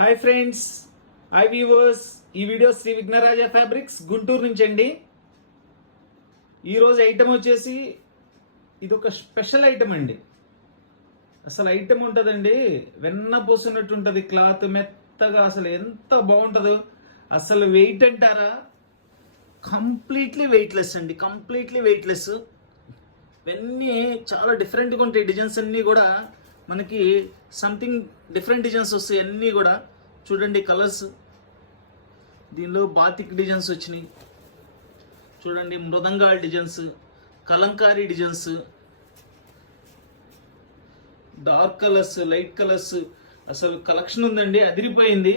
Hi friends, hi viewers. ఈ video Shri Vighnaraja fabrics Guntur నుంచి అండి. ఈరోజు ఐటమ్ వచ్చేసి ఇది ఒక స్పెషల్ ఐటమ్ అండి. అసలు ఐటమ్ ఉంటుందండి, వెన్న పోసినట్టు ఉంటుంది, క్లాత్ మెత్తగా, అసలు ఎంత బాగుంటుందో. అసలు వెయిట్ అంటారా, కంప్లీట్లీ వెయిట్లెస్ అండి, కంప్లీట్లీ వెయిట్లెస్. ఇవన్నీ చాలా డిఫరెంట్గా ఉంటాయి. డిజైన్స్ అన్నీ కూడా మనకి సంథింగ్ డిఫరెంట్ డిజైన్స్ వస్తాయి. అన్నీ కూడా చూడండి, కలర్స్ దీనిలో బాతిక్ డిజైన్స్ వచ్చినాయి. చూడండి, మృదంగాల్ designs, Kalamkari designs, dark colours, light colours, అసలు కలెక్షన్ ఉందండి, అదిరిపోయింది.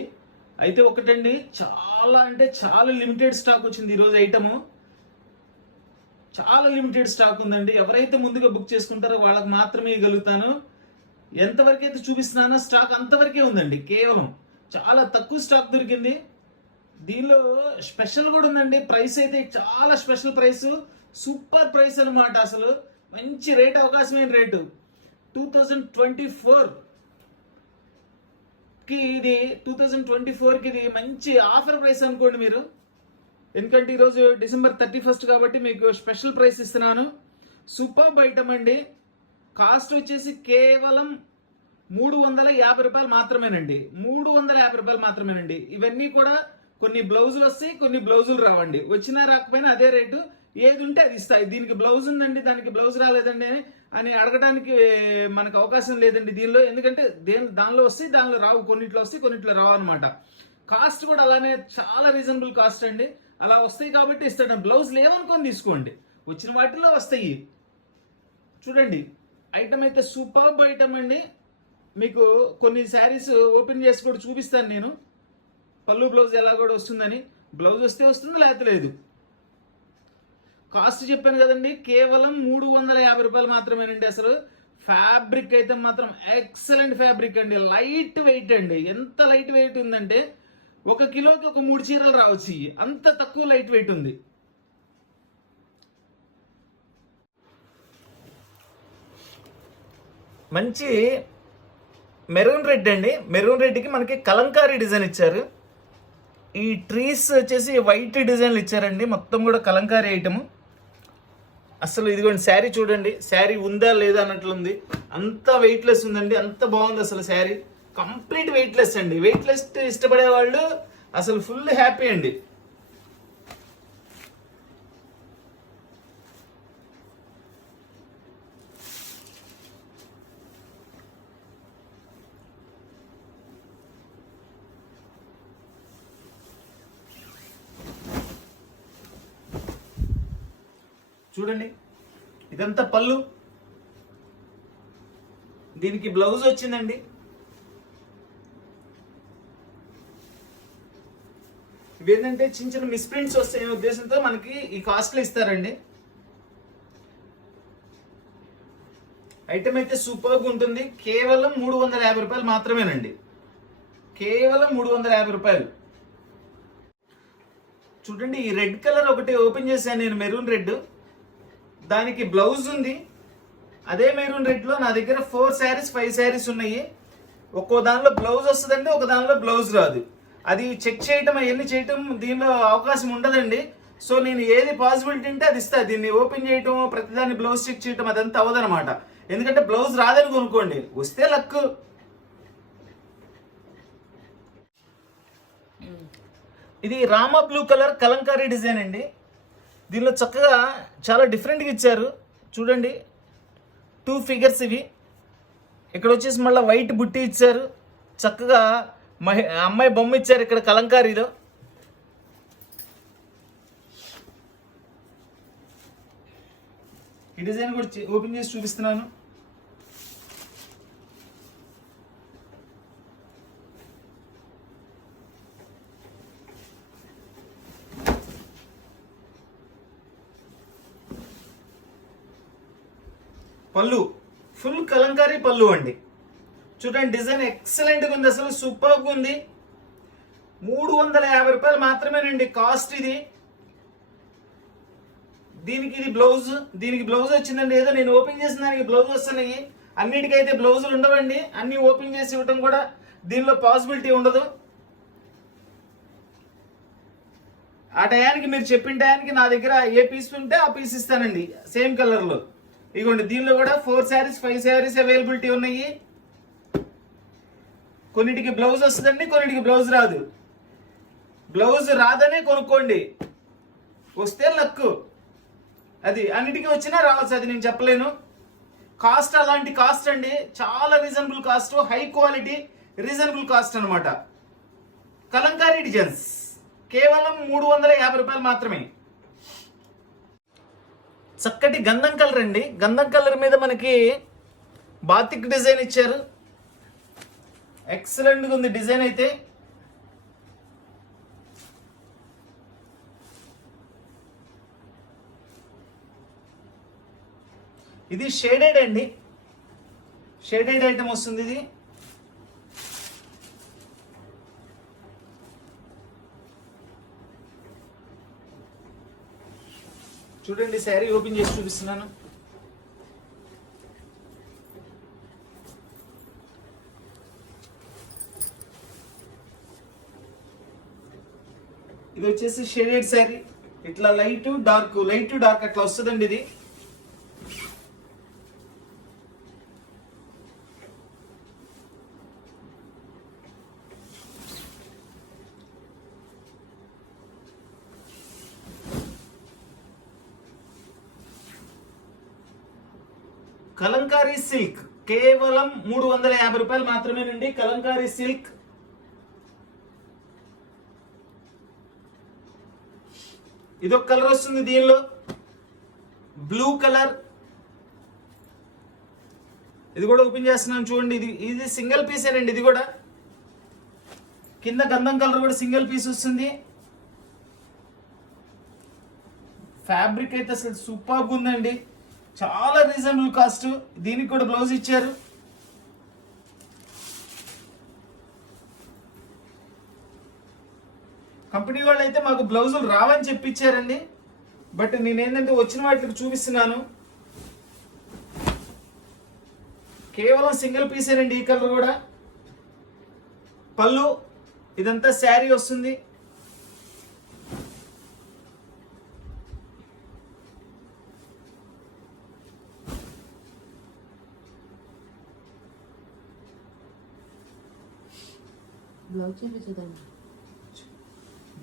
అయితే ఒకటండి, చాలా అంటే చాలా లిమిటెడ్ స్టాక్ వచ్చింది ఈరోజు. ఐటము చాలా లిమిటెడ్ స్టాక్ ఉందండి. ఎవరైతే ముందుగా బుక్ చేసుకుంటారో వాళ్ళకి మాత్రమే ఇవ్వగలుగుతాను. ఎంతవరకు అయితే చూపిస్తున్నానో స్టాక్ అంతవరకే ఉందండి. కేవలం చాలా తక్కువ స్టాక్ దొరికింది. దీనిలో స్పెషల్ కూడా ఉందండి. ప్రైస్ అయితే చాలా స్పెషల్ ప్రైస్, సూపర్ ప్రైస్ అనమాట. అసలు మంచి రేట్, అవకాశమైన రేటు. 2024కి ఇది 2024కి ఇది మంచి ఆఫర్ ప్రైస్ అనుకోండి మీరు. ఎందుకంటే ఈరోజు డిసెంబర్ 31 కాబట్టి మీకు స్పెషల్ ప్రైస్ ఇస్తున్నాను. సూపర్ ఐటమ్ అండి. కాస్ట్ వచ్చేసి కేవలం 350 రూపాయలు మాత్రమేనండి. 350 రూపాయలు మాత్రమేనండి. ఇవన్నీ కూడా కొన్ని బ్లౌజులు వస్తాయి, కొన్ని బ్లౌజులు రావండి. వచ్చినా రాకపోయినా అదే రేటు. ఏది ఉంటే అది ఇస్తాయి. దీనికి బ్లౌజ్ ఉందండి, దానికి బ్లౌజ్ రాలేదండి అని అడగడానికి మనకు అవకాశం లేదండి దీనిలో. ఎందుకంటే దానిలో వస్తాయి, దానిలో రావు. కొన్నిట్లో వస్తాయి, కొన్నిట్లో రావు అనమాట. కాస్ట్ కూడా అలానే చాలా రీజనబుల్ కాస్ట్ అండి. అలా వస్తాయి కాబట్టి ఇస్తాడు. బ్లౌజ్ లేవనుకొని తీసుకోండి, వచ్చిన వాటిల్లో వస్తాయి. చూడండి, ఐటమ్ అయితే సూపర్బ్ ఐటమ్ అండి. మీకు కొన్ని శారీస్ ఓపెన్ చేసి కూడా చూపిస్తాను నేను. పళ్ళు బ్లౌజ్ ఎలా కూడా వస్తుందని. బ్లౌజ్ వస్తే వస్తుంది, లేకపోతే లేదు. కాస్ట్ చెప్పాను కదండి, కేవలం 350 రూపాయలు మాత్రమేనండి. అసలు ఫ్యాబ్రిక్ అయితే మాత్రం ఎక్సలెంట్ ఫ్యాబ్రిక్ అండి. లైట్ వెయిట్ అండి. ఎంత లైట్ వెయిట్ ఉందంటే 1 కిలోకి ఒక 3 చీరలు రావచ్చు. అంత తక్కువ లైట్ వెయిట్ ఉంది. మంచి మెరూన్ రెడ్ అండి. మెరూన్ రెడ్కి మనకి కలంకారీ డిజైన్ ఇచ్చారు. ఈ ట్రీస్ వచ్చేసి వైట్ డిజైన్లు ఇచ్చారండి. మొత్తం కూడా కలంకారీ ఐటమ్. అసలు ఇదిగోండి, శారీ చూడండి, శారీ ఉందా లేదా అన్నట్లుంది. అంత వెయిట్లెస్ ఉందండి, అంత బాగుంది అసలు శారీ. కంప్లీట్ వెయిట్లెస్ అండి. వెయిట్లెస్ ఇష్టపడే వాళ్ళు అసలు ఫుల్ హ్యాపీ అండి. చూడండి, ఇదంతా పళ్ళు. దీనికి బ్లౌజ్ వచ్చిందండి. ఇవేంటంటే చిన్న చిన్న మిస్ప్రింట్స్ వస్తాయనే ఉద్దేశంతో మనకి ఈ కాస్ట్లో ఇస్తారండి. ఐటమ్ అయితే సూపర్గా ఉంటుంది. కేవలం 350 రూపాయలు మాత్రమేనండి. కేవలం 350 రూపాయలు. చూడండి, ఈ రెడ్ కలర్ ఒకటి ఓపెన్ చేశాను నేను, మెరూన్ రెడ్. దానికి బ్లౌజ్ ఉంది. అదే మెరూన్ రెడ్లో నా దగ్గర 4 శారీస్ 5 శారీస్ ఉన్నాయి. ఒక్కో దానిలో బ్లౌజ్ వస్తుందండి, ఒక దానిలో బ్లౌజ్ రాదు. అది చెక్ చేయటం, అవన్నీ చేయటం దీనిలో అవకాశం ఉండదండి. సో నేను ఏది పాసిబిలిటీ ఉంటే అది ఇస్తాను. దీన్ని ఓపెన్ చేయటం, ప్రతిదాన్ని బ్లౌజ్ చెక్ చేయటం అదంతా అవ్వదనమాట. ఎందుకంటే బ్లౌజ్ రాదని కొనుక్కోండి, వస్తే లక్. ఇది Rama blue colour Kalamkari design అండి. దీనిలో చక్కగా చాలా డిఫరెంట్గా ఇచ్చారు. చూడండి, 2 ఫిగర్స్ ఇవి. ఇక్కడ వచ్చేసి మళ్ళీ వైట్ బుట్టి ఇచ్చారు. చక్కగా అమ్మాయి బొమ్మ ఇచ్చారు ఇక్కడ కలంకారీలో. ఈ డిజైన్ కూడా ఓపెన్ చేసి చూపిస్తున్నాను. పళ్ళు ఫుల్ కలంకారీ పళ్ళు అండి. చూడండి, డిజైన్ ఎక్సలెంట్గా ఉంది, అసలు సూపర్గా ఉంది. 350 రూపాయలు మాత్రమేనండి కాస్ట్ ఇది. దీనికి ఇది బ్లౌజ్, దీనికి బ్లౌజ్ వచ్చిందండి. ఏదో నేను ఓపెన్ చేసిన దానికి బ్లౌజ్ వస్తున్నాయి. అన్నిటికైతే బ్లౌజులు ఉండవండి. అన్ని ఓపెన్ చేసి ఇవ్వటం కూడా దీనిలో పాసిబిలిటీ ఉండదు. ఆ టయానికి మీరు చెప్పిన టయానికి నా దగ్గర ఏ పీస్ ఉంటే ఆ పీస్ ఇస్తానండి సేమ్ కలర్లో. ఇదిగోండి, దీనిలో కూడా 4 శారీస్ 5 శారీస్ అవైలబిలిటీ ఉన్నాయి. కొన్నిటికి బ్లౌజ్ వస్తుందండి, కొన్నిటికి బ్లౌజ్ రాదు. బ్లౌజ్ రాదనే కొనుక్కోండి, వస్తే లక్కు. అది అన్నిటికీ వచ్చినా రావచ్చు, అది నేను చెప్పలేను. కాస్ట్ అలాంటి కాస్ట్ అండి, చాలా reasonable cost, high quality reasonable cost అనమాట. కలంకారీ డిజైన్స్ కేవలం 350 రూపాయలు మాత్రమే. చక్కటి గంధం కలర్ అండి. గంధం కలర్ మీద మనకి బాతిక్ డిజైన్ ఇచ్చారు. ఎక్సలెంట్గా ఉంది డిజైన్ అయితే. ఇది షేడెడ్ అండి, షేడెడ్ ఐటమ్ వస్తుంది ఇది. చూడండి, శారీ ఓపెన్ చేసి చూపిస్తున్నాను. ఇది వచ్చేసి షేడెడ్ శారీ. ఇట్లా లైట్ డార్క్ అట్లా వస్తుందండి ఇది. కలంకారీ సిల్క్ కేవలం 350 రూపాయలు మాత్రమేనండి. కలంకారీ సిల్క్. ఇదొక కలర్ వస్తుంది, దీనిలో బ్లూ కలర్. ఇది కూడా ఓపెన్ చేస్తున్నాను చూడండి. ఇది సింగిల్ పీసేనండి. ఇది కూడా కింద గంధం కలర్ కూడా సింగిల్ పీస్ వస్తుంది. ఫ్యాబ్రిక్ అయితే అసలు సూపర్గా ఉందండి, చాలా రీజనబుల్ కాస్ట్. దీనికి కూడా బ్లౌజ్ ఇచ్చారు. కంపెనీ వాళ్ళు అయితే మాకు బ్లౌజులు రావని చెప్పించారండి, బట్ నేనేంటంటే వచ్చిన వాటికి చూపిస్తున్నాను. కేవలం సింగిల్ పీసేనండి. ఈ కలర్ కూడా పళ్ళు, ఇదంతా శారీ వస్తుంది.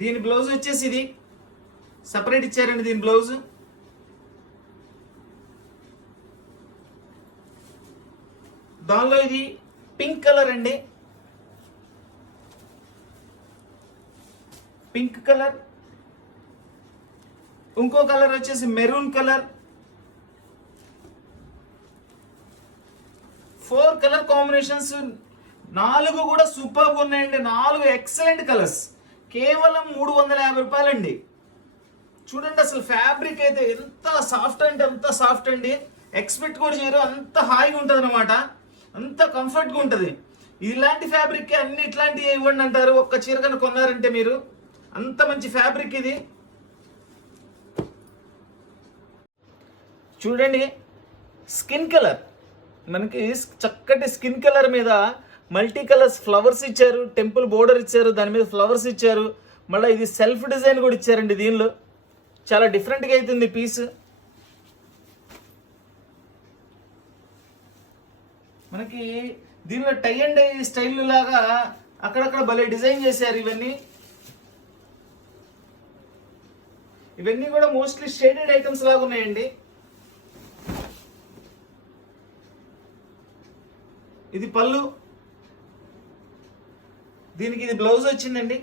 దీని బ్లౌజ్ వచ్చేసి ఇది సపరేట్ ఇచ్చారండి. దీని బ్లౌజ్ దానిలో ఇది పింక్ కలర్ అండి, పింక్ కలర్. ఇంకో కలర్ వచ్చేసి మెరూన్ కలర్. 4 కలర్ కాంబినేషన్స్, 4 కూడా సూపర్గా ఉన్నాయండి. 4 ఎక్సలెంట్ కలర్స్. కేవలం 350 రూపాయలండి. చూడండి అసలు ఫ్యాబ్రిక్ అయితే ఎంత సాఫ్ట్ అంటే అంత సాఫ్ట్ అండి. ఎక్స్పెక్ట్ కూడా చేయరు, అంత హాయిగా ఉంటుంది అనమాట, అంత కంఫర్ట్గా ఉంటుంది. ఇలాంటి ఫ్యాబ్రిక్ అన్ని ఇట్లాంటివి ఇవ్వండి అంటారు. ఒక్క చీర కన్నా కొన్నారంటే మీరు, అంత మంచి ఫ్యాబ్రిక్ ఇది. చూడండి, స్కిన్ కలర్ మనకి చక్కటి స్కిన్ కలర్ మీద మల్టీ కలర్స్ ఫ్లవర్స్ ఇచ్చారు, టెంపుల్ బోర్డర్ ఇచ్చారు, దాని మీద ఫ్లవర్స్ ఇచ్చారు. మళ్ళీ ఇది సెల్ఫ్ డిజైన్ కూడా ఇచ్చారండి. దీనిలో చాలా డిఫరెంట్గా అవుతుంది పీస్. మనకి దీనిలో టై అండ్ డై స్టైల్ లాగా అక్కడక్కడ భలే డిజైన్ చేశారు. ఇవన్నీ కూడా మోస్ట్లీ షేడెడ్ ఐటమ్స్ లాగా ఉన్నాయండి. ఇది పళ్ళు, దీనికి ఇది బ్లౌజ్ వచ్చిందండి.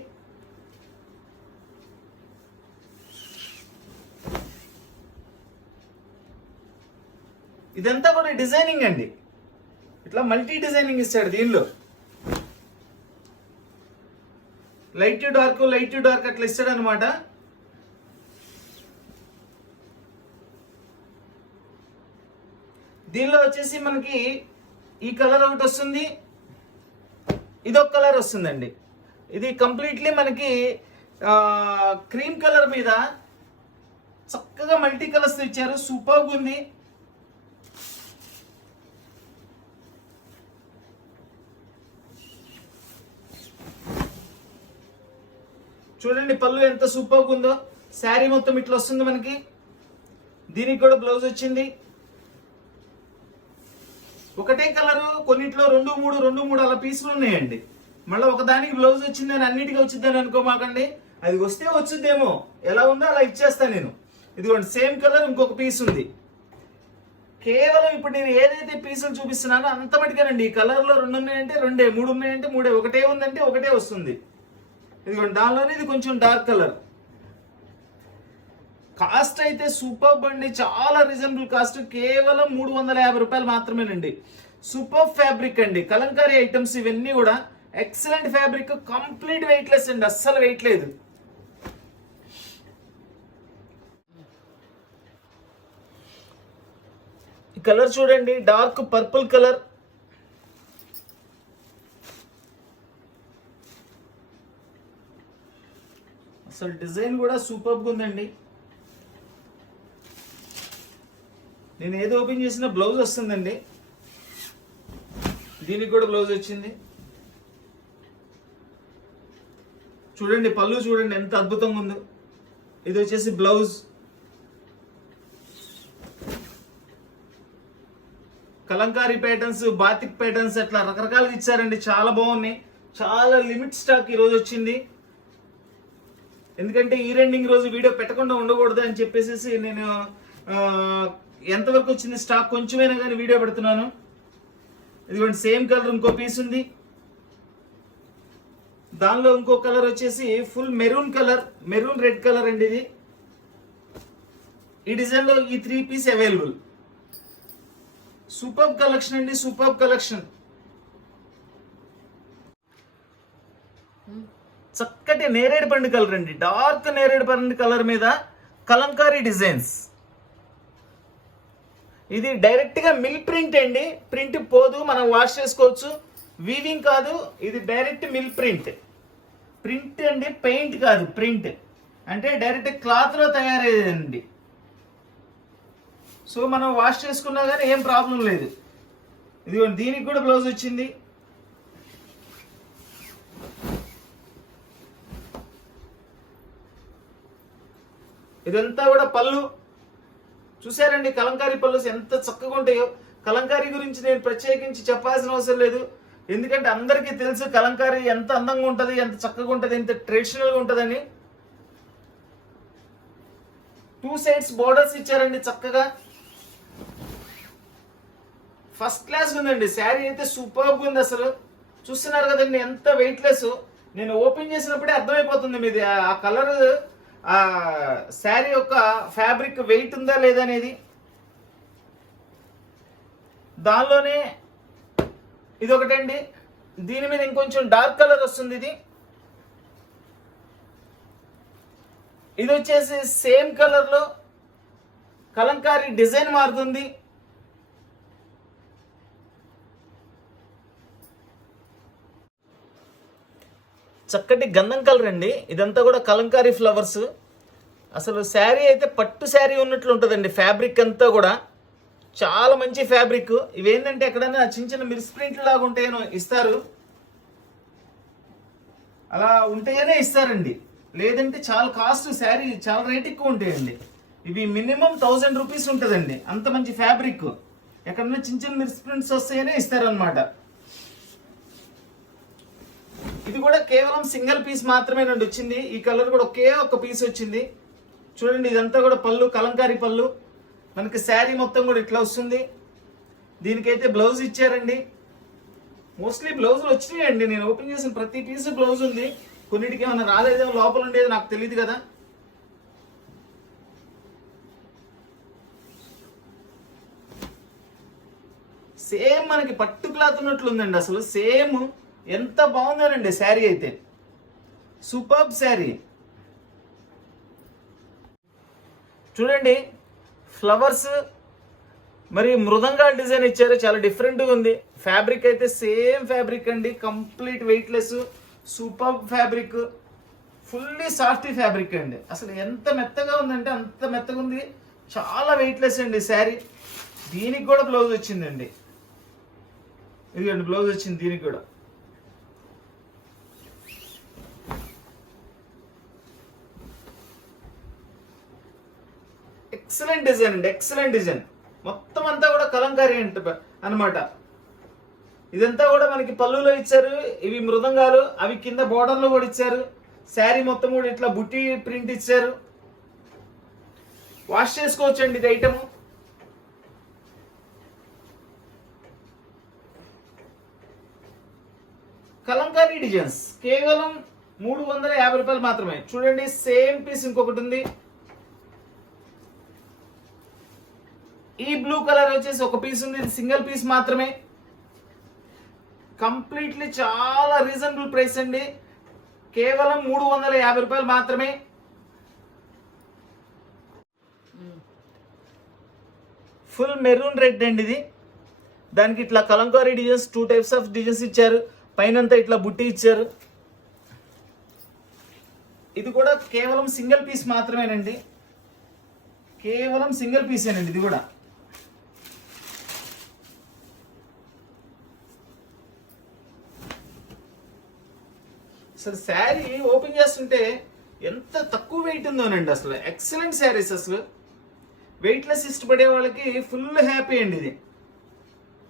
ఇదంతా కూడా డిజైనింగ్ అండి, ఇట్లా మల్టీ డిజైనింగ్ ఇస్తాడు. దీనిలో లైట్ డార్క్ అట్లా ఇస్తాడు అనమాట. దీనిలో వచ్చేసి మనకి ఈ కలర్ ఒకటి వస్తుంది, ఇదొక కలర్ వస్తుందండి. ఇది కంప్లీట్లీ మనకి క్రీమ్ కలర్ మీద చక్కగా మల్టీ కలర్స్ ఇచ్చారు, సూపర్గా ఉంది. చూడండి పళ్ళు ఎంత సూపర్గా ఉందో. శారీ మొత్తం ఇట్లా వస్తుంది మనకి. దీనికి కూడా బ్లౌజ్ వచ్చింది. ఒకటే కలర్ కొన్నిట్లో 2, 3 అలా పీసులు ఉన్నాయండి. మళ్ళీ ఒకదానికి బ్లౌజ్ వచ్చింది అని అన్నిటికీ వచ్చిందని అనుకోమాకండి. అది వస్తే వచ్చిద్దేమో, ఎలా ఉందో అలా ఇచ్చేస్తాను నేను. ఇదిగోండి సేమ్ కలర్ ఇంకొక పీస్ ఉంది. కేవలం ఇప్పుడు నేను ఏదైతే పీసులు చూపిస్తున్నానో అంత మటుకేనండి. ఈ కలర్లో 2 ఉన్నాయంటే 2, 3 ఉన్నాయంటే 3, ఒకటే ఉందంటే ఒకటే వస్తుంది. ఇదిగోండి దానిలోనే ఇది కొంచెం డార్క్ కలర్. కాస్ట్ అయితే సూపర్ అండి, చాలా రీజనబుల్ కాస్ట్. కేవలం 350 రూపాయలు మాత్రమేనండి. సూపర్ ఫ్యాబ్రిక్ అండి. కలంకారీ ఐటమ్స్ ఇవన్నీ కూడా ఎక్సలెంట్ ఫ్యాబ్రిక్. కంప్లీట్ వెయిట్లెస్ అండి, అస్సలు వెయిట్ లేదు. ఈ కలర్ చూడండి, డార్క్ పర్పుల్ కలర్. అసలు డిజైన్ కూడా సూపర్గా ఉందండి. నేను ఏది ఓపెన్ చేసినా బ్లౌజ్ వస్తుందండి. దీనికి కూడా బ్లౌజ్ వచ్చింది. చూడండి పళ్ళు చూడండి ఎంత అద్భుతంగా ఉందో. ఇది వచ్చేసి blouse. Kalamkari patterns, batik patterns అట్లా రకరకాలుగా ఇచ్చారండి. చాలా బాగున్నాయి. చాలా లిమిట్ స్టాక్ ఈరోజు వచ్చింది. ఎందుకంటే ఈ రెండింగ్ రోజు వీడియో పెట్టకుండా ఉండకూడదు అని చెప్పేసి నేను ఎంతవరకు వచ్చింది స్టాక్ కొంచెమైనా కానీ వీడియో పెడుతున్నాను. ఇదిగోండి సేమ్ కలర్ ఇంకో పీస్ ఉంది. దానిలో ఇంకో కలర్ వచ్చేసి full maroon colour, maroon red colour అండి. ఇది ఈ డిజైన్ లో ఈ 3 పీస్ అవైలబుల్. సూపర్ కలెక్షన్ అండి, సూపర్ కలెక్షన్. చక్కటి నేరేడు పండు కలర్ అండి, డార్క్ నేరేడు పండు కలర్ మీద కలంకారీ డిజైన్స్. ఇది డైరెక్ట్ గా మిల్ ప్రింట్ అండి. ప్రింట్ పోదు, మనం వాష్ చేసుకోవచ్చు. వీవింగ్ కాదు, ఇది డైరెక్ట్ మిల్ ప్రింట్. ప్రింట్ అండి, పెయింట్ కాదు, ప్రింట్ అంటే డైరెక్ట్ క్లాత్ లో తయారయ్యేదండి. సో మనం వాష్ చేసుకున్నా కానీ ఏం ప్రాబ్లం లేదు. ఇదిగోండి దీనికి కూడా బ్లౌజ్ వచ్చింది. ఇదంతా కూడా పళ్ళు. చూసారండి కలంకారీ పళ్ళు ఎంత చక్కగా ఉంటాయో. కలంకారీ గురించి నేను ప్రత్యేకించి చెప్పాల్సిన అవసరం లేదు. ఎందుకంటే అందరికీ తెలుసు కలంకారీ ఎంత అందంగా ఉంటుంది, ఎంత చక్కగా ఉంటుంది, ఎంత ట్రెడిషనల్గా ఉంటుందని. 2 సైడ్స్ బోర్డర్స్ ఇచ్చారండి చక్కగా. ఫస్ట్ క్లాస్ ఉందండి. శారీ అయితే సూపర్గా ఉంది. అసలు చూస్తున్నారు కదండి ఎంత వెయిట్లెస్. నేను ఓపెన్ చేసినప్పుడే అర్థమైపోతుంది మీది ఆ కలర్, ఆ శారీ యొక్క ఫ్యాబ్రిక్ వెయిట్ ఉందా లేదా అనేది. దానిలోనే ఇది ఒకటండి. దీని మీద ఇంకొంచెం డార్క్ కలర్ వస్తుంది. ఇది వచ్చేసి సేమ్ కలర్ లో కలంకారీ డిజైన్ మారుతుంది. చక్కటి గంధం కలర్ అండి. ఇదంతా కూడా కలంకారీ ఫ్లవర్స్. అసలు శారీ అయితే పట్టు శారీ ఉన్నట్లు ఉంటుందండి. ఫ్యాబ్రిక్ అంతా కూడా చాలా మంచి ఫ్యాబ్రిక్. ఇవేంటంటే ఎక్కడైనా చిన్న చిన్న మిర్స్ ప్రింట్లు లాగా ఉంటాయనో ఇస్తారు, అలా ఉంటేనే ఇస్తారండి. లేదంటే చాలా కాస్ట్, శారీ చాలా రేట్ ఎక్కువ ఉంటాయండి. ఇవి మినిమం 1000 రూపీస్ ఉంటుందండి. అంత మంచి ఫ్యాబ్రిక్. ఎక్కడైనా చిన్న చిన్న మిర్స్ ప్రింట్స్ వస్తాయనే ఇస్తారనమాట. ఇది కూడా కేవలం సింగిల్ పీస్ మాత్రమే నుండి వచ్చింది. ఈ కలర్ కూడా ఒకే ఒక పీస్ వచ్చింది. చూడండి ఇదంతా కూడా పళ్ళు, కలంకారీ పళ్ళు. మనకి శారీ మొత్తం కూడా ఇట్లా వస్తుంది. దీనికైతే బ్లౌజ్ ఇచ్చారండి. మోస్ట్లీ బ్లౌజులు వచ్చినాయండి. నేను ఓపెన్ చేసిన ప్రతి పీస్ బ్లౌజ్ ఉంది. కొన్నిటికి ఏమైనా రాలేదేమో, లోపల ఉండేది నాకు తెలియదు కదా. సేమ్ మనకి పట్టు క్లాత్ ఉన్నట్లుందండి. అసలు సేమ్ ఎంత బాగుందనండి శారీ అయితే. సూపర్బ్ శారీ. చూడండి ఫ్లవర్స్ మరి మృదంగాల డిజైన్ ఇచ్చారు, చాలా డిఫరెంట్గా ఉంది. ఫ్యాబ్రిక్ అయితే సేమ్ ఫ్యాబ్రిక్ అండి, complete weightless. Superb fabric, fully softy fabric అండి. అసలు ఎంత మెత్తగా ఉందంటే అంత మెత్తగా ఉంది. చాలా వెయిట్లెస్ అండి శారీ. దీనికి కూడా బ్లౌజ్ వచ్చిందండి. ఇదిగోండి బ్లౌజ్ వచ్చింది దీనికి కూడా. ఎక్సలెంట్ డిజైన్ అండి, ఎక్సలెంట్ డిజైన్. మొత్తం అంతా కూడా కలంకారీ అన్నమాట. ఇదంతా కూడా మనకి పళ్ళులో ఇచ్చారు. ఇవి మృదంగాలు, అవి కింద బోర్డర్ లో కూడా ఇచ్చారు. శారీ మొత్తం కూడా ఇట్లా బుట్టి ప్రింట్ ఇచ్చారు. వాష్ చేసుకోవచ్చండి ఇది ఐటమ్. కలంకారీ డిజైన్స్ కేవలం 350 రూపాయలు మాత్రమే. చూడండి సేమ్ పీస్ ఇంకొకటి ఉంది. ఈ బ్లూ కలర్ వచ్చేసి ఒక పీస్ ఉంది, ఇది సింగిల్ పీస్ మాత్రమే. కంప్లీట్లీ చాలా రీజనబుల్ ప్రైస్ అండి, కేవలం 350 రూపాయలు మాత్రమే. ఫుల్ మెరూన్ రెడ్ అండి ఇది. దానికి ఇట్లా Kalamkari designs 2 types of designs ఇచ్చారు. పైనంతా ఇట్లా బుట్టి ఇచ్చారు. ఇది కూడా కేవలం సింగిల్ పీస్ మాత్రమేనండి, కేవలం సింగిల్ పీసేనండి ఇది కూడా. అసలు శారీ ఓపెన్ చేస్తుంటే ఎంత తక్కువ వెయిట్ ఉందోనండి. అసలు ఎక్సలెంట్ శారీస్. అసలు వెయిట్లెస్ ఇష్టపడే వాళ్ళకి ఫుల్ హ్యాపీ అండి ఇది.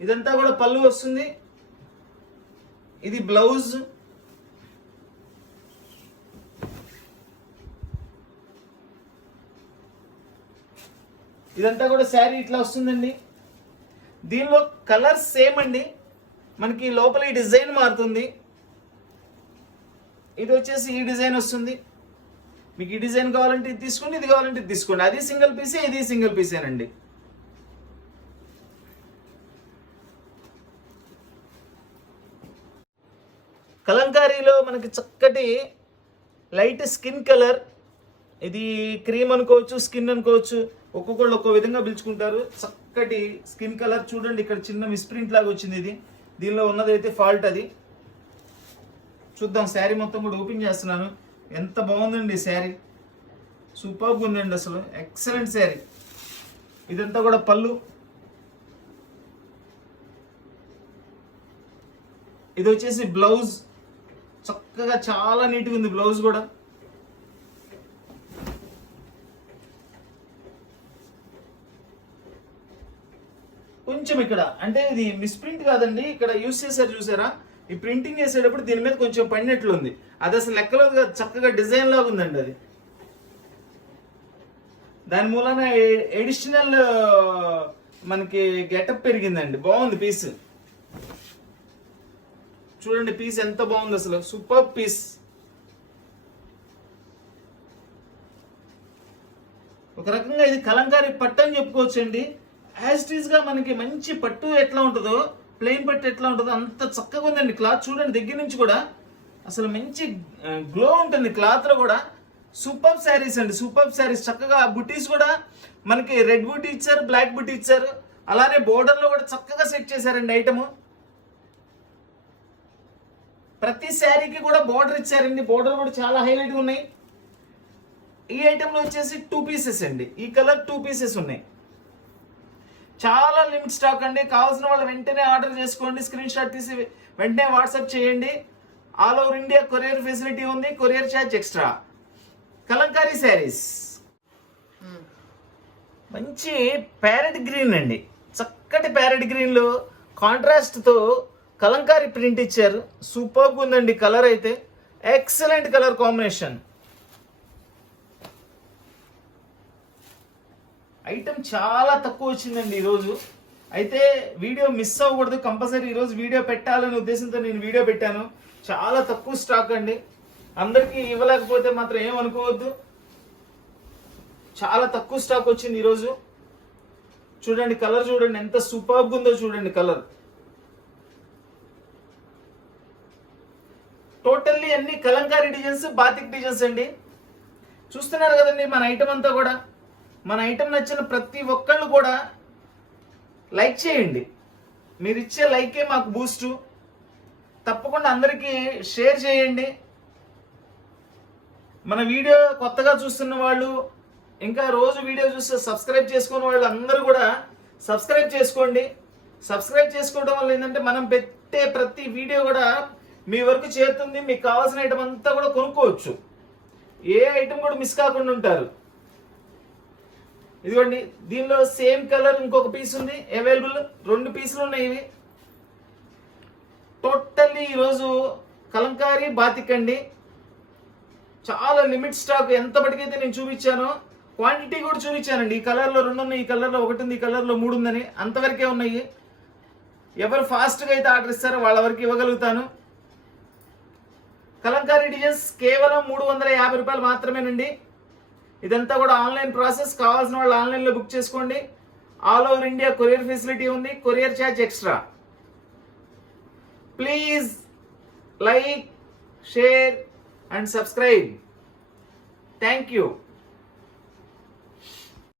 ఇదంతా కూడా పళ్ళు వస్తుంది. ఇది బ్లౌజ్. ఇదంతా కూడా శారీ ఇట్లా వస్తుందండి. దీనిలో కలర్ సేమ్ అండి, మనకి లోపల ఈ డిజైన్ మారుతుంది. ఇది వచ్చేసి ఈ డిజైన్ వస్తుంది. మీకు ఈ డిజైన్ కావాలంటే ఇది తీసుకోండి, ఇది కావాలంటే ఇది తీసుకోండి. అది సింగిల్ పీసే, ఇది సింగిల్ పీసేనండి. కలంకారీలో మనకి చక్కటి లైట్ స్కిన్ కలర్. ఇది క్రీమ్ అనుకోవచ్చు, స్కిన్ అనుకోవచ్చు, ఒక్కొక్కళ్ళు ఒక్కో విధంగా పిలుచుకుంటారు. చక్కటి స్కిన్ కలర్. చూడండి ఇక్కడ చిన్న మిస్ప్రింట్ లాగా వచ్చింది. ఇది దీనిలో ఉన్నదైతే ఫాల్ట్. అది చూద్దాం. శారీ మొత్తం కూడా ఓపెన్ చేస్తున్నాను. ఎంత బాగుందండి శారీ, సూపర్గా ఉందండి. అసలు ఎక్సలెంట్ శారీ. ఇదంతా కూడా పళ్ళు. ఇది వచ్చేసి బ్లౌజ్. చక్కగా చాలా నీట్గా ఉంది బ్లౌజ్ కూడా. కొంచెం ఇక్కడ అంటే ఇది మిస్ప్రింట్ కాదండి, ఇక్కడ యూస్ చేశారు చూసారా, ఈ ప్రింటింగ్ చేసేటప్పుడు దీని మీద కొంచెం పడినట్లు ఉంది. అది అసలు లెక్కలో చక్కగా డిజైన్ లాగా ఉందండి అది. దాని మూలన ఎడిషనల్ మనకి గెటప్ పెరిగిందండి. బాగుంది పీస్. చూడండి పీస్ ఎంత బాగుంది, అసలు సూపర్ పీస్. ఒక రకంగా ఇది కలంకారీ పట్టు అని చెప్పుకోవచ్చండి. యాజ్ ఇట్ ఈస్ గా మనకి మంచి పట్టు ఎట్లా ఉంటుందో, ప్లెయిన్ పట్టు ఎట్లా ఉంటుందో అంత చక్కగా ఉందండి క్లాత్. చూడండి దగ్గర నుంచి కూడా అసలు మంచి గ్లో ఉంటుంది క్లాత్ లో కూడా. సూపర్ శారీస్ అండి, సూపర్ శారీస్. చక్కగా బుటీస్ కూడా మనకి రెడ్ బుటీ ఇచ్చారు, బ్లాక్ బుటీ ఇచ్చారు. అలానే బోర్డర్ లో కూడా చక్కగా సెట్ చేశారండి ఐటమ్. ప్రతి శారీకి కూడా బోర్డర్ ఇచ్చారండి. బోర్డర్ కూడా చాలా హైలైట్ గా ఉన్నాయి. ఈ ఐటమ్ లో వచ్చేసి 2 పీసెస్ అండి. ఈ కలర్ 2 పీసెస్ ఉన్నాయి. చాలా లిమిట్ స్టాక్ అండి. కావాల్సిన వాళ్ళు వెంటనే ఆర్డర్ చేసుకోండి. స్క్రీన్ షాట్ తీసి వెంటనే వాట్సాప్ చేయండి. All over India courier facility ఉంది, courier charge extra. Kalamkari sarees మంచి ప్యారెట్ గ్రీన్ అండి. చక్కటి ప్యారెట్ గ్రీన్ లో కాంట్రాస్ట్ తో కలంకారీ ప్రింట్ ఇచ్చారు. సూపర్ ఉందండి కలర్ అయితే. Excellent colour combination. ఐటమ్ చాలా తక్కువ వచ్చిందండి ఈరోజు. అయితే వీడియో మిస్ అవ్వకూడదు, కంపల్సరీ ఈరోజు వీడియో పెట్టాలనే ఉద్దేశంతో నేను వీడియో పెట్టాను. చాలా తక్కువ స్టాక్ అండి. అందరికీ ఇవ్వలేకపోతే మాత్రం ఏమనుకోవద్దు. చాలా తక్కువ స్టాక్ వచ్చింది ఈరోజు. చూడండి కలర్, చూడండి ఎంత సూపర్గా ఉందో చూడండి కలర్. టోటల్లీ అన్ని కలంకారీ డిజైన్స్, బాతిక్ డిజైన్స్ అండి. చూస్తున్నారు కదండి మన ఐటమ్ అంతా కూడా. మన ఐటమ్ నచ్చిన ప్రతి ఒక్కళ్ళు కూడా లైక్ చేయండి. మీరు ఇచ్చే లైకే మాకు బూస్టు. తప్పకుండా అందరికీ షేర్ చేయండి. మన వీడియో కొత్తగా చూస్తున్న వాళ్ళు, ఇంకా రోజు వీడియో చూస్తే సబ్స్క్రైబ్ చేసుకున్న వాళ్ళు అందరూ కూడా సబ్స్క్రైబ్ చేసుకోండి. సబ్స్క్రైబ్ చేసుకోవడం వల్ల ఏంటంటే మనం పెట్టే ప్రతి వీడియో కూడా మీ వరకు చేరుతుంది. మీకు కావాల్సిన ఐటమ్ అంతా కూడా కొనుక్కోవచ్చు. ఏ ఐటమ్ కూడా మిస్ కాకుండా ఉంటారు. ఇదిగోండి, దీనిలో సేమ్ కలర్ ఇంకొక పీస్ ఉంది అవైలబుల్. 2 పీసులు ఉన్నాయి ఇవి. టోటల్లీ ఈరోజు కలంకారీ బాతిక్ అండి. చాలా లిమిట్ స్టాక్. ఎంత పటికైతే నేను చూపించానో క్వాంటిటీ కూడా చూపించానండి. ఈ కలర్లో 2 ఉన్నాయి, ఈ కలర్లో 1 ఉంది, ఈ కలర్లో 3 ఉందని. అంతవరకే ఉన్నాయి. ఎవరు ఫాస్ట్గా అయితే ఆర్డర్ ఇస్తారో వాళ్ళ వరకు ఇవ్వగలుగుతాను. కలంకారీ డిజైన్స్ కేవలం 350 రూపాయలు మాత్రమేనండి. ఇదంతా కూడా ఆన్లైన్ ప్రాసెస్. కావాల్సిన వాళ్ళు ఆన్లైన్లో బుక్ చేసుకోండి. All over India courier facility ఉంది. Courier charge extra. Please like, share and subscribe. Thank you.